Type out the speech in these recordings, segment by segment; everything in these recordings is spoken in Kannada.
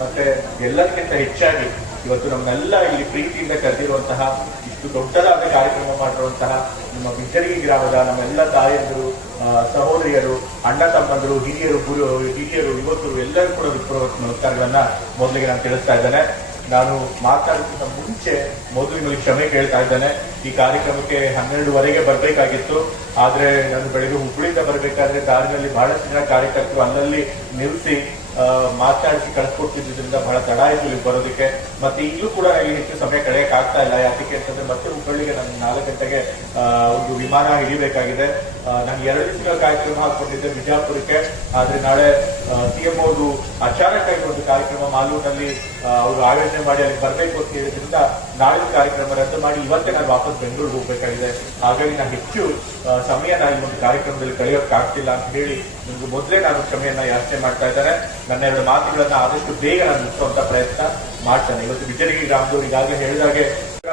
ಮತ್ತೆ ಎಲ್ಲದಕ್ಕಿಂತ ಹೆಚ್ಚಾಗಿ ಇವತ್ತು ನಮ್ಮನ್ನೆಲ್ಲ ಇಲ್ಲಿ ಪ್ರೀತಿಯಿಂದ ಕರೆದಿರುವಂತಹ, ಇಷ್ಟು ದೊಡ್ಡದಾದ ಕಾರ್ಯಕ್ರಮ ಮಾಡಿರುವಂತಹ ನಮ್ಮ ಬಿಜ್ಜರಗಿ ಗ್ರಾಮದ ನಮ್ಮೆಲ್ಲ ತಾಯಂದಿರು, ಸಹೋದರಿಯರು, ಅಣ್ಣ ತಮ್ಮಂದರು, ಹಿರಿಯರು, ಯುವಕರು ಎಲ್ಲರೂ ಕೂಡ ವಿಪ್ರವತ್ ನಮಸ್ಕಾರಗಳನ್ನ ಮೊದಲಿಗೆ ನಾನು ತಿಳಿಸ್ತಾ ಇದ್ದೇನೆ. ನಾನು ಮಾತಾಡೋದಕ್ಕಿಂತ ಮುಂಚೆ ಮೊದಲು ನಿಮಗೆ ಕ್ಷಮೆ ಕೇಳ್ತಾ ಇದ್ದೇನೆ. ಈ ಕಾರ್ಯಕ್ರಮಕ್ಕೆ 12:15 ಬರಬೇಕಾಗಿತ್ತು. ಆದ್ರೆ ನಾನು ಬೆಳಗ್ಗೆ ಹುಬ್ಬಳ್ಳಿಯಿಂದ ಬರಬೇಕಾದ್ರೆ ದಾರಿನಲ್ಲಿ ಬಹಳಷ್ಟು ಜನ ಕಾರ್ಯಕರ್ತರು ಅಲ್ಲಲ್ಲಿ ನಿಲ್ಲಿಸಿ ಮಾತಾಡಿಸಿ ಕಳಿಸ್ಕೊಡ್ತಿದ್ರಿಂದ ಬಹಳ ತಡ ಆಯ್ತು ಇಲ್ಲಿ ಬರೋದಕ್ಕೆ. ಮತ್ತೆ ಈಗಲೂ ಕೂಡ ಇಲ್ಲಿ ಹೆಚ್ಚು ಸಮಯ ಕಳೆಯಕ್ಕೆ ಆಗ್ತಾ ಇಲ್ಲ. ಯಾಕೆ ಅಂತಂದ್ರೆ ಮತ್ತೆ ಹುಬ್ಬಳ್ಳಿಗೆ ನಾನು 4 ಗಂಟೆಗೆ ಒಂದು ವಿಮಾನ ಹಿಡಿಬೇಕಾಗಿದೆ. ನಾನು 2 ದಿವಸಗಳ ಕಾರ್ಯಕ್ರಮ ಹಾಕೊಂಡಿದ್ದೆ ಬಿಜಾಪುರಕ್ಕೆ. ಆದ್ರೆ ನಾಳೆ ಸಿಎಂ ಅವರು ಅಚಾನಕ್ ಆಗಿ ಒಂದು ಕಾರ್ಯಕ್ರಮ ಮಾಲೂರಿನಲ್ಲಿ ಅವರು ಆಯೋಜನೆ ಮಾಡಿ ಅಲ್ಲಿ ಬರಬೇಕು ಅಂತ ಹೇಳಿದ್ರಿಂದ ನಾಳೆ ಕಾರ್ಯಕ್ರಮ ರದ್ದು ಮಾಡಿ ಇವತ್ತೇ ನಾನು ವಾಪಸ್ ಬೆಂಗಳೂರಿಗೆ ಹೋಗ್ಬೇಕಾಗಿದೆ. ಹಾಗಾಗಿ ನಾನು ಹೆಚ್ಚು ಸಮಯ ನಾನು ಈ ಒಂದು ಕಾರ್ಯಕ್ರಮದಲ್ಲಿ ಕಳೆಯೋಕೆ ಆಗ್ತಿಲ್ಲ ಅಂತ ಹೇಳಿ ನಿಮ್ಗೆ ಮೊದಲೇ ನಾನು ಕ್ಷಮೆಯನ್ನ ಯಾಚನೆ ಮಾಡ್ತಾ ಇದ್ದೇನೆ. ನನ್ನ 2 ಮಾತುಗಳನ್ನ ಆದಷ್ಟು ಬೇಗ ನಾನು ಮುಗಿಸುವಂತ ಪ್ರಯತ್ನ ಮಾಡ್ತೇನೆ. ಇವತ್ತು ಬಿಜ್ಜರಗಿ ಗ್ರಾಮದವರು ಈಗಾಗಲೇ ಹೇಳಿದಾಗೆ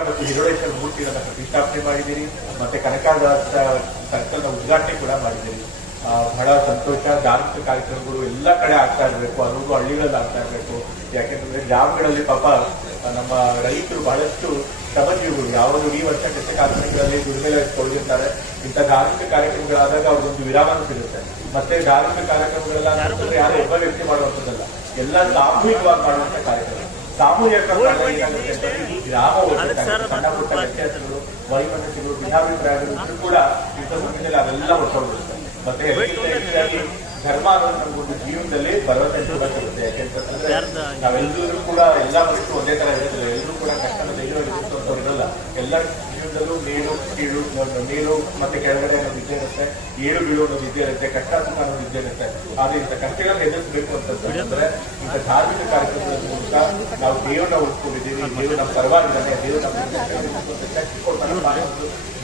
ಮತ್ತು ಹಿರೋಳೇಶ್ವರ ಮೂರ್ತಿಗಳನ್ನ ಪ್ರತಿಷ್ಠಾಪನೆ ಮಾಡಿದ್ದೀರಿ, ಮತ್ತೆ ಕನಕದಾಸ ಸರ್ಕಲ್ನ ಉದ್ಘಾಟನೆ ಕೂಡ ಮಾಡಿದ್ದೀರಿ. ಬಹಳ ಸಂತೋಷ. ಧಾರ್ಮಿಕ ಕಾರ್ಯಕ್ರಮಗಳು ಎಲ್ಲ ಕಡೆ ಆಗ್ತಾ ಇರಬೇಕು, ಅದೊಂದು ಹಳ್ಳಿಗಳಲ್ಲಿ ಆಗ್ತಾ ಇರಬೇಕು. ಯಾಕೆಂತಂದ್ರೆ ಗ್ರಾಮಗಳಲ್ಲಿ ಪಾಪ ನಮ್ಮ ರೈತರು ಬಹಳಷ್ಟು ಶ್ರಮಜೀವಿಗಳು, ಯಾವುದು ಈ ವರ್ಷ ಕೆಟ್ಟ ಕಾರ್ಯಕ್ರಮಗಳಲ್ಲಿ ದುಡಿಮೆಲೆ ತೊಡಗಿರ್ತಾರೆ. ಇಂಥ ಧಾರ್ಮಿಕ ಕಾರ್ಯಕ್ರಮಗಳಾದಾಗ ಅವ್ರಿಗೊಂದು ವಿರಾಮ ಸಿಗುತ್ತೆ. ಮತ್ತೆ ಧಾರ್ಮಿಕ ಕಾರ್ಯಕ್ರಮಗಳೆಲ್ಲ ಯಾರೋ ಒಬ್ಬ ವ್ಯಕ್ತಿ ಮಾಡುವಂಥದ್ದಲ್ಲ, ಎಲ್ಲ ಸಾಮೂಹಿಕವಾಗಿ ಮಾಡುವಂತ ಕಾರ್ಯಕ್ರಮ. ಸಾಮೂಹಿಕ ಈ ಗ್ರಾಮ ಸಣ್ಣ ಪುಟ್ಟ ವ್ಯತ್ಯಾಸಗಳು, ವೈಮನಸ್ಸುಗಳು, ಭಿನ್ನಾಭಿಪ್ರಾಯಗಳು ಇದ್ರೂ ಕೂಡ ಇಂಥ ಸಮಯದಲ್ಲಿ ಅವೆಲ್ಲ ಹೊರಟೋಗುತ್ತೆ. ಮತ್ತೆ ಹೆಚ್ಚಾಗಿ ಧರ್ಮ ಅನ್ನೋದು ನಮ್ಗೊಂದು ಜೀವನದಲ್ಲಿ ಭರವಸೆ ಸಿಗುತ್ತೆ. ಯಾಕೆಂತಂದ್ರೆ ನಾವೆಲ್ಲರೂ ಕೂಡ ಎಲ್ಲ ವಸ್ತು ಒಂದೇ ತರ ಇರೋದಿಲ್ಲ. ಎಲ್ಲರೂ ಕೂಡ ಕಷ್ಟದ ಧೈರ್ಯವಾಗಿ ಇರಲ್ಲ. ಎಲ್ಲ ಜೀವನದಲ್ಲೂ ಮೇಲು ಮತ್ತೆ ಕೆಳಗಡೆ ಅನ್ನೋದು ಇದ್ದೇ ಇರುತ್ತೆ, ಏಳು ಬೀಳು ಅನ್ನೋದು ಇದ್ದೇ ಇರುತ್ತೆ, ಕಷ್ಟ ಸುಖ ಅನ್ನೋದು ಇದ್ದೇ ಇರುತ್ತೆ. ಆದ್ರೆ ಇಂಥ ಕಷ್ಟಗಳನ್ನು ಎದುರಿಸಬೇಕು ಅಂತಂದ್ರೆ ಇಂಥ ಧಾರ್ಮಿಕ ಕಾರ್ಯಕ್ರಮದ ಮೂಲಕ ನಾವು ದೇವರನ್ನ ಉಳಿಸ್ಕೊಂಡಿದ್ದೀವಿ. ದೇವರು ನಮ್ಮ ಪರವಾಗಿದ್ದಾನೆ, ದೇವರು ನಮ್ಮ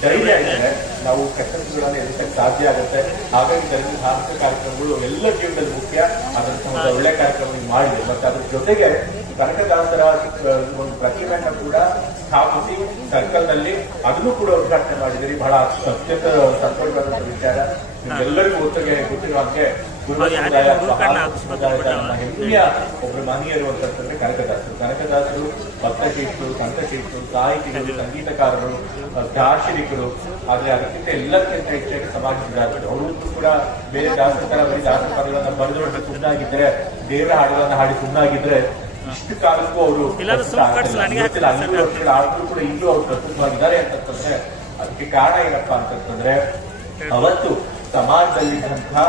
ಧೈರ್ಯ ಇದ್ದರೆ ನಾವು ಕಷ್ಟಗಳನ್ನು ಎದುರಿಸಕ್ಕೆ ಸಾಧ್ಯ ಆಗುತ್ತೆ. ಹಾಗಾಗಿ ಧಾರ್ಮಿಕ ಕಾರ್ಯಕ್ರಮಗಳು ಎಲ್ಲ ಜೀವನದಲ್ಲಿ ಮುಖ್ಯ. ಅದನ್ನ ಒಂದು ಒಳ್ಳೆ ಕಾರ್ಯಕ್ರಮ ಮಾಡಿದೆ. ಮತ್ತೆ ಅದ್ರ ಜೊತೆಗೆ ಕನಕದಾಸರ ಒಂದು ಪ್ರತಿಮೆಯನ್ನು ಕೂಡ ಸ್ಥಾಪಿಸಿ ಸರ್ಕಲ್ ನಲ್ಲಿ ಅದನ್ನು ಕೂಡ ಉದ್ಘಾಟನೆ ಮಾಡಿದಿರಿ. ಬಹಳ ಅತ್ಯಂತ ಸಂತೋಷವಾದಂತಹ ವಿಚಾರ. ನಿಮ್ಗೆಲ್ಲರಿಗೂ ಗೊತ್ತಿರುವಂತೆ ನಮ್ಮ ಹೆಮ್ಮೆಯ ಒಬ್ಬರು ಮಹನೀಯರು ಅಂತಂದ್ರೆ ಕನಕದಾಸರು ಭಕ್ತಶೇಷರು, ಸಂತಶೇಷರು, ಸಾಹಿತಿಗಳು, ಸಂಗೀತಕಾರರು, ದಾರ್ಶನಿಕರು. ಆದ್ರೆ ಅದಕ್ಕಿಂತ ಎಲ್ಲಕ್ಕಿಂತ ಹೆಚ್ಚಾಗಿ ಸಮಾಜ ಸುಧಾರಕರು. ಅವರು ಕೂಡ ಬೇರೆ ದಾಸರ ತರ ಬರೀ ದಾಸರ ಪದಗಳನ್ನ ಬರೆದು ಸುಮ್ಮನಾಗಿದ್ರೆ, ದೇವರ ಹಾಡುಗಳನ್ನ ಹಾಡಿ ಸುಮ್ಮನಾಗಿದ್ರೆ ಇಷ್ಟು ಕಾಲಕ್ಕೂ ಅವರು 500 ವರ್ಷಗಳ ಆದ್ರೂ ಕೂಡ ಈಗಲೂ ಅವರು ಪ್ರಸ್ತುತವಾಗಿದ್ದಾರೆ ಅಂತಂದ್ರೆ ಅದಕ್ಕೆ ಕಾರಣ ಏನಪ್ಪಾ ಅಂತಂದ್ರೆ ಅವತ್ತು ಸಮಾಜದಲ್ಲಿದ್ದಂತಹ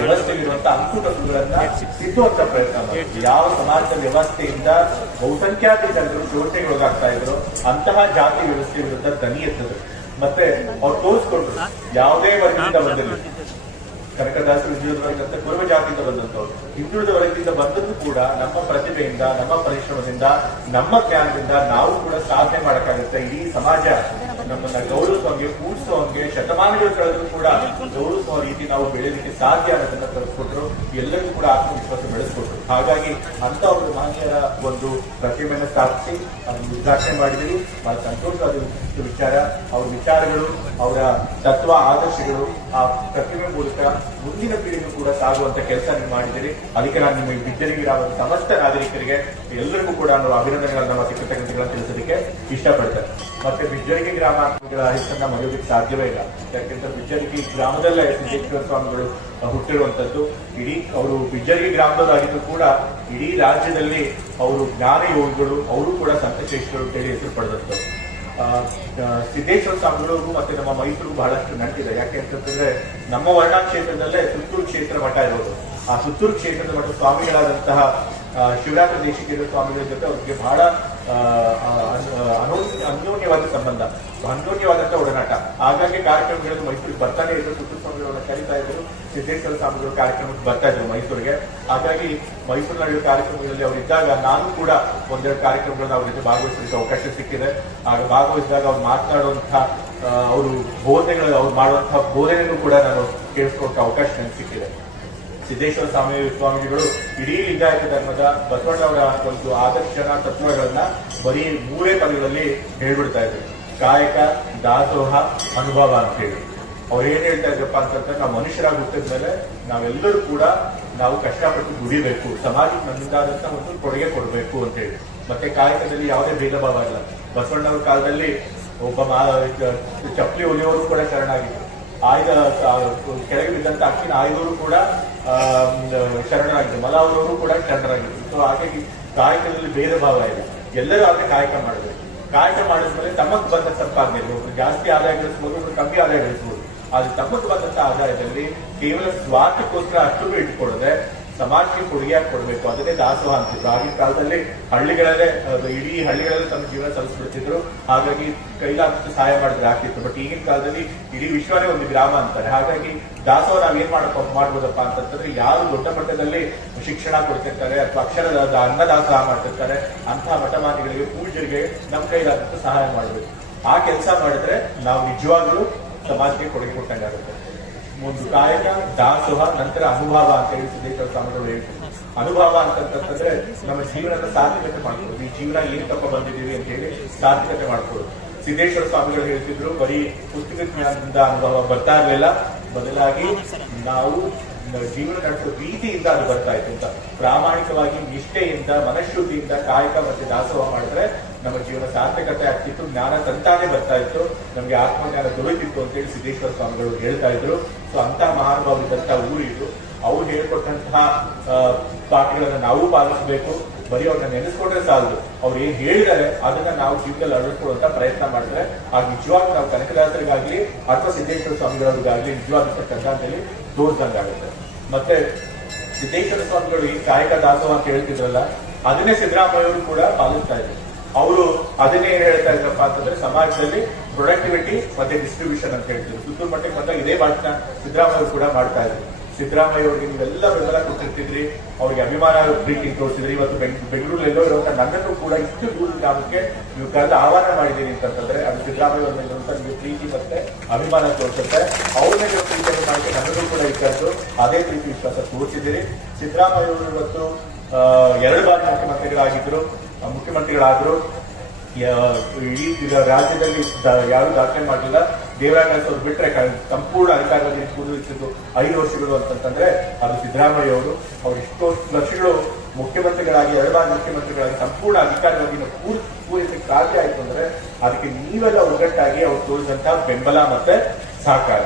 ವ್ಯವಸ್ಥೆಯಲ್ಲಿರುವಂತಹ ಅಂಕುಟೊಂಕುಗಳನ್ನ ತಿದ್ದುವಂತ ಪ್ರಯತ್ನ ಮಾಡಿದ್ರು. ಯಾವ ಸಮಾಜದ ವ್ಯವಸ್ಥೆಯಿಂದ ಬಹುಸಂಖ್ಯಾತ ಜನರು ಶೋಷಣೆಗೊಳಗಾಗ್ತಾ ಇದ್ರು ಅಂತಹ ಜಾತಿ ವ್ಯವಸ್ಥೆ ವಿರುದ್ಧ ದನಿ ಎತ್ತದ್ರು. ಮತ್ತೆ ಅವ್ರು ತೋರಿಸ್ಕೊಂಡ್ರು ಯಾವುದೇ ವರ್ಗದಿಂದ ಬಂದಿರಲಿ. ಕನಕದಾಸರು ಹಿಂದುಳಿದ ವರ್ಗದ ಪೂರ್ವ ಜಾತಿಯಿಂದ ಬಂದಂತವ್ರು. ಹಿಂದುಳಿದ ವರ್ಗದಿಂದ ಬಂದದ್ದು ಕೂಡ ನಮ್ಮ ಪ್ರತಿಭೆಯಿಂದ, ನಮ್ಮ ಪರಿಶ್ರಮದಿಂದ, ನಮ್ಮ ಜ್ಞಾನದಿಂದ ನಾವು ಕೂಡ ಸಾಧನೆ ಮಾಡಕ್ಕಾಗುತ್ತೆ. ಇಡೀ ಸಮಾಜ ನಮ್ಮನ್ನ ಗೌರವಿಸುವಂಗೆ, ಕೂಡಿಸುವಂಗೆ, ಶತಮಾನಗಳು ಕಳೆದ್ರು ಕೂಡ ಗೌರವಿಸುವ ರೀತಿ ನಾವು ಬೆಳೆಯಲಿಕ್ಕೆ ಸಾಧ್ಯ ಅನ್ನೋದನ್ನ ತೋರಿಸ್ಕೊಟ್ರು. ಎಲ್ಲರಿಗೂ ಕೂಡ ಆತ್ಮವಿಶ್ವಾಸ ಬೆಳೆಸ್ಕೊಟ್ರು. ಹಾಗಾಗಿ ಅಂತ ಒಂದು ಮಹನೀಯರ ಒಂದು ಪ್ರತಿಮೆಯನ್ನು ಸ್ಥಾಪಿಸಿ ಅದನ್ನು ಉದ್ಘಾಟನೆ ಮಾಡಿದ್ದೀವಿ. ಬಹಳ ಸಂತೋಷವಾದ ವಿಚಾರ. ಅವರ ವಿಚಾರಗಳು, ಅವರ ತತ್ವ ಆದರ್ಶಗಳು ಆ ಪ್ರತಿಮೆ ಮೂಲಕ ಮುಂದಿನ ಪೀಳಿಗೆಗೂ ಕೂಡ ಸಾಗುವಂತ ಕೆಲಸ ನೀವು ಮಾಡಿದ್ದೀರಿ. ಅದಕ್ಕೆ ನಾನು ನಿಮ್ಮ ಬಿಜ್ಜರಗಿ ಗ್ರಾಮದ ಸಮಸ್ತ ನಾಗರಿಕರಿಗೆ ಎಲ್ಲರಿಗೂ ಕೂಡ ನಾನು ಅಭಿನಂದನೆಗಳನ್ನ ಮತ್ತೆ ಕೃತಜ್ಞತೆಗಳನ್ನ ತಿಳಿಸೋದಕ್ಕೆ ಇಷ್ಟಪಡ್ತೇನೆ. ಮತ್ತೆ ಬಿಜ್ಜರಗಿ ಗ್ರಾಮಗಳ ಹೆಸರನ್ನ ಮರೆಯೋದಕ್ಕೆ ಸಾಧ್ಯವೇ ಇಲ್ಲ. ಯಾಕೆಂದ್ರೆ ಬಿಜ್ಜರಗಿ ಗ್ರಾಮದಲ್ಲೇ ಸಿದ್ದೇಶ್ವರ ಸ್ವಾಮಿಗಳು ಹುಟ್ಟಿರುವಂತದ್ದು. ಇಡೀ ಅವರು ಬಿಜ್ಜರಗಿ ಗ್ರಾಮದವರಾಗಿದ್ದು ಕೂಡ ಇಡೀ ರಾಜ್ಯದಲ್ಲಿ ಅವರು ಜ್ಞಾನ ಯೋಗಿಗಳು, ಅವರು ಕೂಡ ಸಂತಶ್ರೇಷ್ಠರು ಅಂತೇಳಿ ಹೆಸರು ಪಡೆದದ್ದು. ಸಿದ್ದೇಶ್ವರ ಸ್ವಾಮಿಗಳು ಮತ್ತೆ ನಮ್ಮ ಮೈಸೂರು ಬಹಳಷ್ಟು ನಂಟಿದೆ. ಯಾಕೆ ಅಂತಂದ್ರೆ ನಮ್ಮ ವರ್ಣಾ ಕ್ಷೇತ್ರದಲ್ಲೇ ಸುತ್ತೂರು ಕ್ಷೇತ್ರ ಮಠ ಇರೋದು. ಆ ಸುತ್ತೂರು ಕ್ಷೇತ್ರದ ಮಠ ಸ್ವಾಮಿಗಳಾದಂತಹ ಶಿವರಾತ್ರ ದೇಶಿಕೇಂದ್ರ ಸ್ವಾಮಿಗಳ ಜೊತೆ ಅವ್ರಿಗೆ ಬಹಳ ಅನ್ಯೋನ್ಯವಾದ ಸಂಬಂಧ, ಅನ್ಯೋನ್ಯವಾದಂತಹ ಒಡನಾಟ. ಹಾಗಾಗಿ ಕಾರ್ಯಕ್ರಮಗಳು ಮೈಸೂರಿಗೆ ಬರ್ತಾನೆ ಇದ್ರು. ಸುತ್ತೂರು ಸ್ವಾಮಿಗಳನ್ನ ಕರೀತಾ ಇದ್ರು, ಸಿದ್ದೇಶ್ವರ ಸ್ವಾಮಿಗಳು ಕಾರ್ಯಕ್ರಮಕ್ಕೆ ಬರ್ತಾ ಇದ್ರು ಮೈಸೂರಿಗೆ. ಹಾಗಾಗಿ ಮೈಸೂರು ನಡೆಯುವ ಕಾರ್ಯಕ್ರಮಗಳಲ್ಲಿ ಅವರಿದ್ದಾಗ ನಾನು ಕೂಡ 1-2 ಕಾರ್ಯಕ್ರಮಗಳನ್ನ ಅವ್ರ ಜೊತೆ ಭಾಗವಹಿಸಲಿಕ್ಕೆ ಅವಕಾಶ ಸಿಕ್ಕಿದೆ. ಆಗ ಭಾಗವಹಿಸಿದಾಗ ಅವ್ರು ಮಾತನಾಡುವಂತಹ ಅವರು ಬೋಧನೆಗಳು, ಅವ್ರು ಮಾಡುವಂತಹ ಬೋಧನೆಗೂ ಕೂಡ ನಾನು ಕೇಳಿಸ್ಕೊಟ್ಟ ಅವಕಾಶ ನನಗೆ ಸಿಕ್ಕಿದೆ. ಸಿದ್ದೇಶ್ವರ ಸ್ವಾಮೀಜಿಗಳು ಇಡೀ ಲಿಂಗಾಯತ ಧರ್ಮದ ಬಸವಣ್ಣವರ ಒಂದು ಆದರ್ಶನ ತತ್ವಗಳನ್ನ ಬರೀ 3 ಪದಗಳಲ್ಲಿ ಹೇಳ್ಬಿಡ್ತಾ ಇದ್ರು. ಕಾಯಕ, ದಾಸೋಹ, ಅನುಭವ ಅಂತ ಹೇಳಿ. ಅವ್ರು ಏನ್ ಹೇಳ್ತಾ ಇದ್ರಪ್ಪ ಅಂತಂದ್ರೆ, ನಾವು ಮನುಷ್ಯರಾಗಿ ಹುಟ್ಟಿದ ಮೇಲೆ ನಾವೆಲ್ಲರೂ ಕೂಡ ನಾವು ಕಷ್ಟಪಟ್ಟು ದುಡಿಬೇಕು, ಸಮಾಜಕ್ಕೆ ನಮ್ಮಿಂದಾದಂತ ಒಂದು ಕೊಡುಗೆ ಕೊಡಬೇಕು ಅಂತ ಹೇಳಿ. ಮತ್ತೆ ಕಾಯಕದಲ್ಲಿ ಯಾವುದೇ ಭೇದ ಭಾವ ಇಲ್ಲ. ಬಸವಣ್ಣವ್ರ ಕಾಲದಲ್ಲಿ ಒಬ್ಬ ಚಪ್ಪಲಿ ಹೊಲಿಯೋರು ಕೂಡ ಶರಣಾಗಿದ್ರು, ಆಯ್ದ ಕೆಳಗೆ ಬಿದ್ದಂತ ಅಕ್ಕಿನ ಆಯ್ದವರು ಕೂಡ ಶರಣರಾಗಿದ್ರು, ಮಲ ಅವರವರು ಕೂಡ ಶರಣರಾಗಿದ್ರು. ಸೊ ಹಾಗಾಗಿ ಕಾಯಕದಲ್ಲಿ ಭೇದ ಭಾವ ಇಲ್ಲ, ಎಲ್ಲರೂ ಆದ್ರೆ ಕಾಯಕ ಮಾಡಬೇಕು. ಕಾಯಕ ಮಾಡಿದ್ಮೇಲೆ ತಮಗ್ ಬಂದ ಸಂಪಾದನೆ, ಒಬ್ರು ಜಾಸ್ತಿ ಆದಾಯ ಗಳಿಸಬಹುದು, ಒಬ್ರು ಕಮ್ಮಿ ಆದಾಯ ಗಳಿಸಬಹುದು. ಆದ್ರೆ ತಮಗ್ ಬಂದಂತ ಆದಾಯದಲ್ಲಿ ಕೇವಲ ಸ್ವಾರ್ಥಕ್ಕೋಸ್ಕರ ಅಷ್ಟು ಇಟ್ಕೊಡದೆ ಸಮಾಜಕ್ಕೆ ಕೊಡುಗೆಯಾಗಿ ಕೊಡ್ಬೇಕು, ಅದನ್ನೇ ದಾಸೋಹ ಅಂತಿದ್ರು. ಆಗಿನ ಕಾಲದಲ್ಲಿ ಹಳ್ಳಿಗಳಲ್ಲೇ ಇಡೀ ಹಳ್ಳಿಗಳಲ್ಲೇ ತಮ್ಮ ಜೀವನ ಸಲ್ಲಿಸ್ಬಿಡ್ತಿದ್ರು, ಹಾಗಾಗಿ ಕೈಲಾದಷ್ಟು ಸಹಾಯ ಮಾಡಿದ್ರೆ ಆಗ್ತಿತ್ತು. ಬಟ್ ಈಗಿನ ಕಾಲದಲ್ಲಿ ಇಡೀ ವಿಶ್ವನೇ ಒಂದು ಗ್ರಾಮ ಅಂತಾರೆ. ಹಾಗಾಗಿ ದಾಸೋಹ ನಾವೇನ್ ಮಾಡ್ಬೋದಪ್ಪ ಅಂತಂದ್ರೆ, ಯಾರು ದೊಡ್ಡ ಮಟ್ಟದಲ್ಲಿ ಶಿಕ್ಷಣ ಕೊಡ್ತಿರ್ತಾರೆ ಅಥವಾ ಅಕ್ಷರದ ಅನ್ನದಾಸೋಹ ಮಾಡ್ತಿರ್ತಾರೆ ಅಂತಹ ಮಠಮಾನಿಗಳಿಗೆ, ಪೂಜ್ಯರಿಗೆ ನಮ್ಮ ಕೈಲಾದಷ್ಟು ಸಹಾಯ ಮಾಡಬೇಕು. ಆ ಕೆಲಸ ಮಾಡಿದ್ರೆ ನಾವು ನಿಜವಾಗ್ಲೂ ಸಮಾಜಕ್ಕೆ ಕೊಡುಗೆ ಕೊಟ್ಟಂಗಾಗುತ್ತೆ. ಒಂದು ಕಾಯಕ, ದಾಸೋಹ, ನಂತರ ಅನುಭವ ಅಂತ ಹೇಳಿ ಸಿದ್ದೇಶ್ವರ ಸ್ವಾಮಿಗಳು ಹೇಳ್ತಾರೆ. ಅನುಭವ ಅಂತಂತಂದ್ರೆ ನಮ್ಮ ಜೀವನದ ಸಾರ್ಥಕತೆ ಮಾಡ್ಕೊಳ್ಳೋದು, ಈ ಜೀವನ ಏನ್ ತಪ್ಪ ಬಂದಿದ್ದೀವಿ ಅಂತ ಹೇಳಿ ಸಾರ್ಥಕತೆ ಮಾಡ್ಕೊಳ್ಳೋದು. ಸಿದ್ದೇಶ್ವರ ಸ್ವಾಮಿಗಳು ಹೇಳ್ತಿದ್ರು, ಬರೀ ಪುಸ್ತಕ ಜ್ಞಾನದಿಂದ ಅನುಭವ ಬರ್ತಾ ಇರ್ಲಿಲ್ಲ, ಬದಲಾಗಿ ನಾವು ಜೀವನ ನಡೆಸೋ ರೀತಿಯಿಂದ ಅದು ಬರ್ತಾ ಇತ್ತು ಅಂತ. ಪ್ರಾಮಾಣಿಕವಾಗಿ, ನಿಷ್ಠೆಯಿಂದ, ಮನಃಶುದ್ಧಿಯಿಂದ ಕಾಯಕ ಮತ್ತೆ ದಾಸೋಹ ಮಾಡಿದ್ರೆ ನಮ್ಮ ಜೀವನ ಸಾರ್ಥಕತೆ ಆಗ್ತಿತ್ತು, ಜ್ಞಾನ ತಂತಾನೆ ಬರ್ತಾ ಇತ್ತು, ನಮ್ಗೆ ಆತ್ಮಜ್ಞಾನ ದೊರೆತಿತ್ತು ಅಂತೇಳಿ ಸಿದ್ದೇಶ್ವರ ಸ್ವಾಮಿಗಳು ಹೇಳ್ತಾ ಇದ್ರು. ಸೊ ಅಂತಹ ಮಹಾನುಭಾವಿದಂತ ಊರು ಇದು. ಅವ್ರು ಹೇಳ್ಕೊಟ್ಟಂತಹ ಪಾಠಗಳನ್ನ ನಾವು ಪಾಲಿಸಬೇಕು. ಬರೀ ಅವ್ರನ್ನ ನೆನೆಸ್ಕೊಂಡ್ರೆ ಸಾಲದು, ಅವ್ರು ಏನ್ ಹೇಳಿದಾರೆ ಅದನ್ನ ನಾವು ಜೀವನದಲ್ಲಿ ಅಳವಡಿಸ್ಕೊಳ್ಳುವಂತ ಪ್ರಯತ್ನ ಮಾಡಿದ್ರೆ ಆಗ ನಿಜವಾಗಿ ನಾವು ಕನಕದಾಸರಿಗಾಗ್ಲಿ ಅಥವಾ ಸಿದ್ದೇಶ್ವರ ಸ್ವಾಮಿಗಳಿಗಾಗ್ಲಿ ನಿಜವಾದ ಶ್ರದ್ಧಾಂಜಲಿ ತೋರ್ದಂಗಾಗುತ್ತೆ. ಮತ್ತೆ ಸಿದ್ದೇಶ್ವರ ಸ್ವಾಮಿಗಳು ಈ ಕಾಯಕ ದಾಸೋಹ ಅಂತ ಹೇಳ್ತಿದ್ರಲ್ಲ, ಅದನ್ನೇ ಸಿದ್ದರಾಮಯ್ಯವರು ಕೂಡ ಪಾಲಿಸ್ತಾ ಇದ್ರು. ಅವರು ಅದನ್ನೇ ಏನ್ ಹೇಳ್ತಾ ಇದ್ರಪ್ಪ ಅಂತಂದ್ರೆ, ಸಮಾಜದಲ್ಲಿ ಪ್ರೊಡಕ್ಟಿವಿಟಿ ಮತ್ತೆ ಡಿಸ್ಟ್ರಿಬ್ಯೂಷನ್ ಅಂತ ಹೇಳ್ತಿದ್ರು. ಸುತ್ತೂರು ಮಟ್ಟಕ್ಕೆ ಬಂದಾಗ ಇದೇ ಭಾಷಣ ಸಿದ್ದರಾಮಯ್ಯವರು ಕೂಡ ಮಾಡ್ತಾ ಇದ್ರು. ಸಿದ್ದರಾಮಯ್ಯ ಅವರಿಗೆ ನೀವೆಲ್ಲ ಬೆಂಬಲ ಕೊಟ್ಟಿರ್ತಿದ್ರಿ, ಅವ್ರಿಗೆ ಅಭಿಮಾನ ಪ್ರೀತಿ ತೋರಿಸಿದ್ರಿ. ಇವತ್ತು ಬೆಂಗಳೂರಲ್ಲೆಲ್ಲೋ ಇರುವಂತ ನನ್ನನ್ನು ಕೂಡ ಇಷ್ಟು ದೂರ ಗ್ರಾಮಕ್ಕೆ ನೀವು ಕರೆದು ಆಹ್ವಾನ ಮಾಡಿದ್ದೀರಿ ಅಂತಂದ್ರೆ ಅದು ಸಿದ್ದರಾಮಯ್ಯ ಅವ್ರ ಮೇಲೆ ನೀವು ಪ್ರೀತಿ ಮತ್ತೆ ಅಭಿಮಾನ ತೋರಿಸುತ್ತೆ. ಅವ್ರ ಮೇಲೆ ಪ್ರೀತಿಯನ್ನು ಮಾಡಿ ನನ್ನನ್ನು ಕೂಡ ಈ ಕರೆದು ಅದೇ ಪ್ರೀತಿ ವಿಶ್ವಾಸ ತೋರಿಸಿದ್ದೀರಿ. ಸಿದ್ದರಾಮಯ್ಯ ಅವರು ಇವತ್ತು 2 ಬಾರಿ ಮುಖ್ಯಮಂತ್ರಿಗಳಾದ್ರು. ಇಡೀ ರಾಜ್ಯದಲ್ಲಿ ಯಾರು ದಾಖಲೆ ಮಾಡಲಿಲ್ಲ. ದೇವರಾಜ್ ಅವ್ರು ಬಿಟ್ರೆ ಸಂಪೂರ್ಣ ಅಧಿಕಾರದಲ್ಲಿ ಕೂಡಿಸಿದ್ದು 5 ವರ್ಷಗಳು ಅಂತಂದ್ರೆ ಅದು ಸಿದ್ದರಾಮಯ್ಯ ಅವರು. ಅವ್ರು ಇಷ್ಟೊಂದು ವರ್ಷಗಳು ಮುಖ್ಯಮಂತ್ರಿಗಳಾಗಿ 2 ಬಾರಿ ಮುಖ್ಯಮಂತ್ರಿಗಳಾಗಿ ಸಂಪೂರ್ಣ ಅಧಿಕಾರವಾಗಿ ಪೂರೈಸಕ್ಕೆ ಸಾಧ್ಯ ಆಯ್ತು ಅಂದ್ರೆ ಅದಕ್ಕೆ ನೀವೆಲ್ಲ ಒಗ್ಗಟ್ಟಾಗಿ ಅವ್ರು ತೋರಿಸಿದಂತಹ ಬೆಂಬಲ ಮತ್ತೆ ಸಹಕಾರ.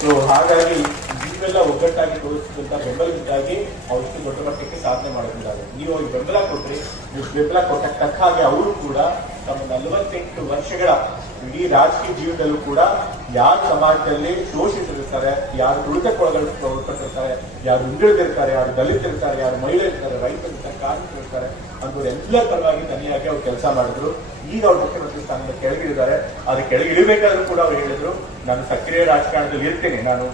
ಸೊ ಹಾಗಾಗಿ ನೀವೆಲ್ಲ ಒಗ್ಗಟ್ಟಾಗಿ ತೋರಿಸಿದಂತ ಬೆಂಬಲದಿಂದಾಗಿ ಅವ್ರು ಇಷ್ಟು ದೊಡ್ಡ ಮಟ್ಟಕ್ಕೆ ಸಾಧನೆ ಮಾಡೋದಿದ್ದಾರೆ. ನೀವು ಅವ್ರಿಗೆ ಬೆಂಬಲ ಕೊಟ್ರಿ, ನೀವು ಬೆಂಬಲ ಕೊಟ್ಟ ತಕ್ಕ ಹಾಗೆ ಅವರು ಕೂಡ ತಮ್ಮ 48 ವರ್ಷಗಳ ಇಡೀ ರಾಜಕೀಯ ಜೀವನದಲ್ಲೂ ಕೂಡ ಯಾರು ಸಮಾಜದಲ್ಲಿ ಶೋಷಿಸಿರ್ತಾರೆ, ಯಾರು ತುಳಿತಕ್ಕೊಳಪಟ್ಟಿರ್ತಾರೆ, ಯಾರು ಹಿಂದುಳಿದಿರ್ತಾರೆ, ಯಾರು ದಲಿತರಿರ್ತಾರೆ, ಯಾರು ಮಹಿಳೆಯರಿರ್ತಾರೆ, ರೈತರಿರ್ತಾರೆ, ಕಾರ್ಮಿಕರಿರ್ತಾರೆ ಅಂತವ್ರೆಲ್ಲ ಪರವಾಗಿ ತನಿಯಾಗಿ ಅವ್ರು ಕೆಲಸ ಮಾಡಿದ್ರು. ಈಗ ಅವ್ರು ಮುಖ್ಯಮಂತ್ರಿ ಸ್ಥಾನದ ಕೆಳಗಿಳಿದ್ದಾರೆ. ಅದು ಕೆಳಗಿಳಿಬೇಕಾದ್ರೂ ಕೂಡ ಅವ್ರು ಹೇಳಿದ್ರು, ನಾನು ಸಕ್ರಿಯ ರಾಜಕಾರಣದಲ್ಲಿ ಇರ್ತೇನೆ, ನಾನು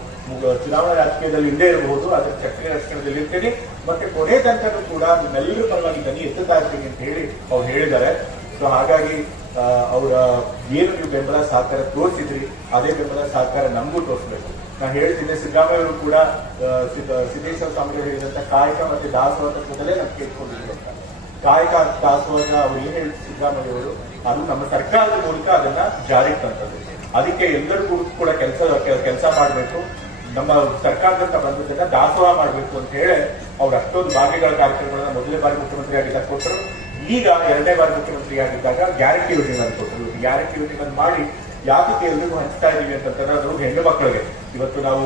ಚುನಾವಣಾ ರಾಜಕೀಯದಲ್ಲಿ ಇಲ್ಲೇ ಇರಬಹುದು, ಆದ್ರೆ ಸಕ್ರಿಯ ರಾಜಕಾರಣದಲ್ಲಿ ಇರ್ತೇನೆ, ಮತ್ತೆ ಕೊನೆ ತನಕ ಕೂಡ ನಿಮ್ಮೆಲ್ಲರ ಪರವಾಗಿ ದನಿ ಎತ್ತುತ್ತಾ ಇರ್ತೀನಿ ಅಂತ ಹೇಳಿ ಅವ್ರು ಹೇಳಿದ್ದಾರೆ. ಸೊ ಹಾಗಾಗಿ ಅವರ ಏನು ನೀವು ಬೆಂಬಲ ಸಹಕಾರ ತೋರಿಸಿದ್ರಿ ಅದೇ ಬೆಂಬಲ ಸಹಕಾರ ನಮಗೂ ತೋರಿಸ್ಬೇಕು. ನಾನು ಹೇಳ್ತಿದ್ದೆ, ಸಿದ್ದರಾಮಯ್ಯ ಅವರು ಕೂಡ ಸಿದ್ದೇಶ್ವರ ಸ್ವಾಮಿಗಳು ಹೇಳಿದಂತ ಕಾಯಕ ಮತ್ತೆ ದಾಸೋಹ ತತ್ವದಲ್ಲೇ ನಾವು ಕೇಳ್ಕೊಂಡಿದ್ರು ಅಂತ. ಕಾಯಕ ದಾಸೋಹ ಅವ್ರು ಏನ್ ಹೇಳ್ತಾರೆ ಸಿದ್ದರಾಮಯ್ಯ ಅವರು, ಅದು ನಮ್ಮ ಸರ್ಕಾರದ ಮೂಲಕ ಅದನ್ನ ಜಾರಿಗೆ ತಂತದ್ದು. ಅದಕ್ಕೆ ಎಲ್ಲರಿಗೂ ಕೂಡ ಕೆಲಸ ಮಾಡಬೇಕು, ನಮ್ಮ ಸರ್ಕಾರದಿಂದ ಬಂದಿದ್ದನ್ನ ದಾಸೋಹ ಮಾಡಬೇಕು ಅಂತ ಹೇಳಿ ಅವ್ರು ಅಷ್ಟೊಂದು ಭಾಗ್ಯಗಳ ಕಾರ್ಯಕ್ರಮಗಳನ್ನ ಮೊದಲನೇ ಬಾರಿ ಮುಖ್ಯಮಂತ್ರಿ ಆಗಿದ್ದಾಗ ಕೊಟ್ಟರು. ಈಗ 2ನೇ ಬಾರಿ ಮುಖ್ಯಮಂತ್ರಿ ಆಗಿದ್ದಾಗ ಗ್ಯಾರಂಟಿ ಯೋಜನೆ ಕೊಟ್ಟರು. ಗ್ಯಾರಂಟಿ ಯೋಜನೆ ಮಾಡಿ ಯಾಕೆ ಎಲ್ರಿಗೂ ಹಂಚ್ತಾ ಇದೀವಿ ಅಂತಂದ್ರೆ, ಅದು ಹೆಣ್ಣು ಮಕ್ಕಳಿಗೆ ಇವತ್ತು ನಾವು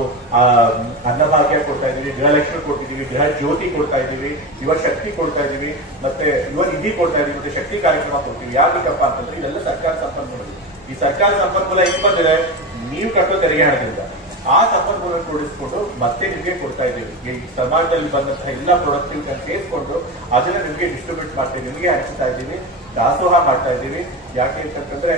ಅನ್ನಭಾಗ್ಯ ಕೊಡ್ತಾ ಇದೀವಿ, ಗೃಹಲಕ್ಷ್ಮಿ ಕೊಡ್ತಿದೀವಿ, ಗೃಹ ಜ್ಯೋತಿ ಕೊಡ್ತಾ ಇದೀವಿ, ಯುವ ಶಕ್ತಿ ಕೊಡ್ತಾ ಇದೀವಿ, ಮತ್ತೆ ಯುವ ನಿಧಿ ಕೊಡ್ತಾ ಇದೀವಿ, ಮತ್ತೆ ಶಕ್ತಿ ಕಾರ್ಯಕ್ರಮ ಕೊಡ್ತೀವಿ. ಯಾಕಪ್ಪ ಅಂತಂದ್ರೆ ಇದೆಲ್ಲ ಸರ್ಕಾರ ಸಂಪನ್ಮೂಲ. ಈ ಸರ್ಕಾರ ಸಂಪನ್ಮೂಲ ಹೆಂಗ್ ಬಂದಿದೆ, ನೀವು ಕಟ್ಟೋ ತೆರಿಗೆ ಹಣದಿಂದ ಆ ಸಂಪನ್ಮೂಲ ಕೂಡಿಸ್ಕೊಂಡು ಮತ್ತೆ ನಿಮಗೆ ಕೊಡ್ತಾ ಇದ್ದೀವಿ. ಈ ಸಮಾಜದಲ್ಲಿ ಬಂದಂತಹ ಎಲ್ಲ ಪ್ರೊಡಕ್ಟಿವಿಟಿ ಸೇರಿಸ್ಕೊಂಡು ಅದನ್ನ ನಿಮಗೆ ಡಿಸ್ಟ್ರಿಬ್ಯೂಟ್ ಮಾಡ್ತೀವಿ, ನಿಮಗೆ ಹಂಚ್ತಾ ಇದ್ದೀವಿ, ದಾಸೋಹ ಮಾಡ್ತಾ ಇದ್ದೀವಿ. ಯಾಕೆ ಅಂತಂದ್ರೆ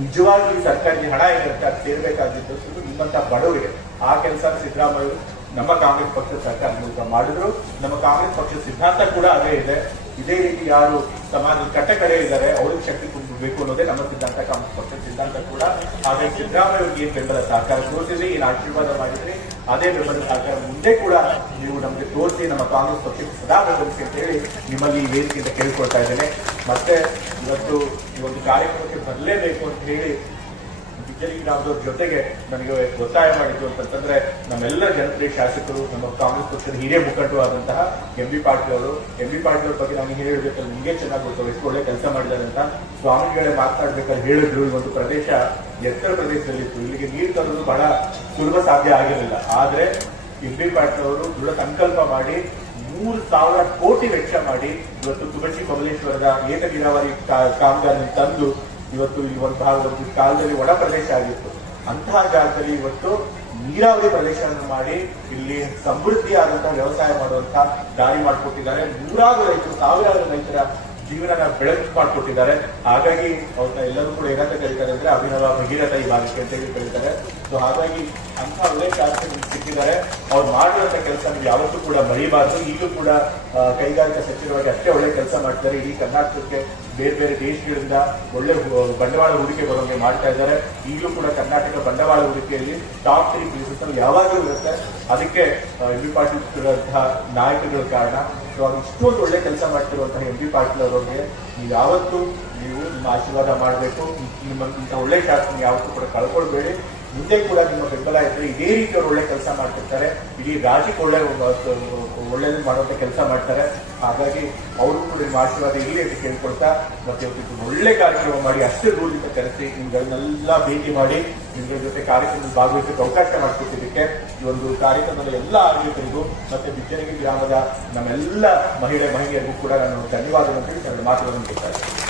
ನಿಜವಾಗಿ ಈ ಸರ್ಕಾರಿ ಹಣ ಏನಿರುತ್ತೆ ಅದು ಸೇರ್ಬೇಕಾಗಿದ್ದು ನಿಮ್ಮಂತ ಬಡವರಿಗೆ. ಆ ಕೆಲಸ ಸಿದ್ದರಾಮಯ್ಯ ನಮ್ಮ ಕಾಂಗ್ರೆಸ್ ಪಕ್ಷದ ಸರ್ಕಾರ ಮೂಲಕ ಮಾಡಿದ್ರು. ನಮ್ಮ ಕಾಂಗ್ರೆಸ್ ಪಕ್ಷದ ಸಿದ್ಧಾಂತ ಕೂಡ ಅದೇ ಇದೆ. ಇದೇ ರೀತಿ ಯಾರು ಸಮಾಜದ ಕಟ್ಟಕಡೆ ಇದ್ದಾರೆ ಅವ್ರಿಗೆ ಶಕ್ತಿ ತುಂಬಬೇಕು ಅನ್ನೋದೇ ನಮ್ಮ ಸಿದ್ಧಾಂತ, ಕಾಂಗ್ರೆಸ್ ಪಕ್ಷದ ಸಿದ್ಧಾಂತ ಕೂಡ. ಹಾಗಾಗಿ ಸಿದ್ದರಾಮಯ್ಯ ಅವ್ರಿಗೆ ಏನ್ ಬೆಂಬಲ ಸಹಕಾರ ತೋರಿಸಿದ್ರಿ, ಏನ್ ಆಶೀರ್ವಾದ ಮಾಡಿದ್ರಿ, ಅದೇ ಬೆಂಬಲ ಸಹಕಾರ ಮುಂದೆ ಕೂಡ ನೀವು ನಮಗೆ ತೋರಿಸಿ ನಮ್ಮ ಕಾಂಗ್ರೆಸ್ ಪಕ್ಷಕ್ಕೆ ಸದಾ ಬೆಂಬಲಿಸಿ ಅಂತ ಹೇಳಿ ನಿಮ್ಮಲ್ಲಿ ಈ ವೇದಿಕೆಯಿಂದ ಕೇಳ್ಕೊಳ್ತಾ ಇದ್ದೇನೆ. ಮತ್ತೆ ಇವತ್ತು ಈ ಒಂದು ಕಾರ್ಯಕ್ರಮಕ್ಕೆ ಬರಲೇಬೇಕು ಅಂತ ಹೇಳಿ ಬಿಜ್ಜರಿ ಗ್ರಾಮದವ್ರ ಜೊತೆಗೆ ನನಗೆ ಒತ್ತಾಯ ಮಾಡಿದ್ದು ಅಂತಂದ್ರೆ ನಮ್ಮೆಲ್ಲ ಜನಪ್ರಿಯ ಶಾಸಕರು, ನಮ್ಮ ಕಾಂಗ್ರೆಸ್ ಪಕ್ಷದ ಹಿರಿಯ ಮುಖಂಡರು ಆದಂತಹ ಎಂ ಬಿ ಪಾಟೀಲ್ ಅವರು ಬಗ್ಗೆ ನಾನು ಹೇಳಬೇಕಲ್ಲ, ನಿಮಗೆ ಚೆನ್ನಾಗಿ ಗೊತ್ತು, ಎಷ್ಟು ಒಳ್ಳೆ ಕೆಲಸ ಮಾಡಿದ್ದಾರೆ ಅಂತ. ಸ್ವಾಮಿಗಳೇ ಮಾತನಾಡ್ಬೇಕಾದ್ರೆ ಹೇಳಿದ್ರು, ಈ ಒಂದು ಪ್ರದೇಶ ಎತ್ತರ ಪ್ರದೇಶದಲ್ಲಿತ್ತು, ಇಲ್ಲಿಗೆ ನೀರು ತರೋದು ಬಹಳ ಸುಲಭ ಸಾಧ್ಯ ಆಗಿರಲಿಲ್ಲ. ಆದ್ರೆ ಎಂ ಬಿ ಪಾಟೀಲ್ ಅವರು ದೃಢ ಸಂಕಲ್ಪ ಮಾಡಿ 3,000 ಕೋಟಿ ವೆಚ್ಚ ಮಾಡಿ ಇವತ್ತು ತುಳಸಿ ಬಬಲೇಶ್ವರದ ಏಕ ನೀರಾವರಿ ಕಾಮಗಾರಿ ತಂದು ಇವತ್ತು ಇಲ್ಲಿ ಒಂದು ಕಾಲದಲ್ಲಿ ಒಣ ಪ್ರದೇಶ ಆಗಿತ್ತು, ಅಂತಹ ಜಾಗದಲ್ಲಿ ಇವತ್ತು ನೀರಾವರಿ ಪ್ರದೇಶವನ್ನು ಮಾಡಿ ಇಲ್ಲಿ ಸಮೃದ್ಧಿಯಾದಂತಹ ವ್ಯವಸಾಯ ಮಾಡುವಂತ ದಾರಿ ಮಾಡಿಕೊಟ್ಟಿದ್ದಾರೆ. ನೂರಾರು ರೈತರು, ಸಾವಿರಾರು ರೈತರ ಜೀವನ ಬೆಳಕು ಮಾಡಿಕೊಟ್ಟಿದ್ದಾರೆ. ಹಾಗಾಗಿ ಅವ್ರನ್ನ ಎಲ್ಲರೂ ಕೂಡ ಏನಂತ ಕರೀತಾರೆ ಅಂದ್ರೆ ಅಭಿನವ ಭಗೀರಥ ಈ ಭಾಗಕ್ಕೆ ಅಂತ ಹೇಳಿ ಕರೀತಾರೆ. ಸೊ ಹಾಗಾಗಿ ಅಂತ ಒಳ್ಳೆ ಶಾಸಕರು ಸಿಕ್ಕಿದ್ದಾರೆ. ಅವ್ರು ಮಾಡಿರುವಂತ ಕೆಲಸ ನೀವು ಯಾವತ್ತೂ ಕೂಡ ಮರಿಬಾರ್ದು. ಈಗಲೂ ಕೂಡ ಕೈಗಾರಿಕಾ ಸಚಿವರಾಗಿ ಅಷ್ಟೇ ಒಳ್ಳೆ ಕೆಲಸ ಮಾಡ್ತಾರೆ. ಇಡೀ ಕರ್ನಾಟಕಕ್ಕೆ ಬೇರೆ ಬೇರೆ ದೇಶಗಳಿಂದ ಒಳ್ಳೆ ಬಂಡವಾಳ ಹೂಡಿಕೆ ಬರೋಂಗೆ ಮಾಡ್ತಾ ಇದ್ದಾರೆ. ಈಗಲೂ ಕೂಡ ಕರ್ನಾಟಕ ಬಂಡವಾಳ ಹೂಡಿಕೆಯಲ್ಲಿ ಟಾಪ್ 3 ಪ್ಲೇಸಸ್ ಅಲ್ಲಿ ಯಾವಾಗಲೂ ಇರುತ್ತೆ. ಅದಕ್ಕೆ ಎಂ ಬಿ ಪಾಟೀಲ್ ನಾಯಕಗಳ ಕಾರಣ. ಸೊ ಅದು ಇಷ್ಟೊಂದು ಒಳ್ಳೆ ಕೆಲಸ ಮಾಡ್ತಿರುವಂತಹ ಎಂ ಬಿ ಪಾಟೀಲ್ ಅವರಿಗೆ ನೀವು ಯಾವತ್ತೂ ನಿಮ್ಮ ಆಶೀರ್ವಾದ ಮಾಡಬೇಕು. ಇಂಥ ಒಳ್ಳೆ ಶಾಸನ ಯಾವತ್ತೂ ಕೂಡ ಕಳ್ಕೊಳ್ಬೇಡಿ. ಮುಂದೆ ಕೂಡ ನಿಮ್ಮ ಬೆಂಬಲ ಇದ್ರೆ ಇದೇ ರೀತಿ ಅವ್ರು ಒಳ್ಳೆ ಕೆಲಸ ಮಾಡ್ತಿರ್ತಾರೆ. ಇಡೀ ರಾಜ್ಯಕ್ಕೆ ಒಳ್ಳೇದು ಮಾಡುವಂತ ಕೆಲಸ ಮಾಡ್ತಾರೆ. ಹಾಗಾಗಿ ಅವರು ಕೂಡ ನಿಮ್ಮ ಆಶೀರ್ವಾದ ಇರಲಿ ಅಂತ ಕೇಳ್ಕೊಳ್ತಾ, ಮತ್ತೆ ಒಳ್ಳೆ ಕಾರ್ಯಕ್ರಮ ಮಾಡಿ ಅಷ್ಟೇ ದೂರದಿಂದ ಕರೆಸಿ ನಿಮ್ಗಳನ್ನೆಲ್ಲ ಭೇಟಿ ಮಾಡಿ ನಿಮ್ಗಳ ಜೊತೆ ಕಾರ್ಯಕ್ರಮದಲ್ಲಿ ಭಾಗವಹಿಸಕ್ಕೆ ಅವಕಾಶ ಮಾಡಿಕೊಟ್ಟಿದ್ದಕ್ಕೆ ಈ ಒಂದು ಕಾರ್ಯಕ್ರಮದ ಎಲ್ಲ ಆಡಳಿತರಿಗೂ ಮತ್ತೆ ಬಿಜ್ಜರಗಿ ಗ್ರಾಮದ ನಮ್ಮೆಲ್ಲ ಮಹಿಳೆಯರಿಗೂ ಕೂಡ ನಾನು ಧನ್ಯವಾದಗಳನ್ನು ಹೇಳಿ ನನ್ನ ಮಾತುಗಳನ್ನು ಕೊಡ್ತಾ ಇದ್ದೇನೆ.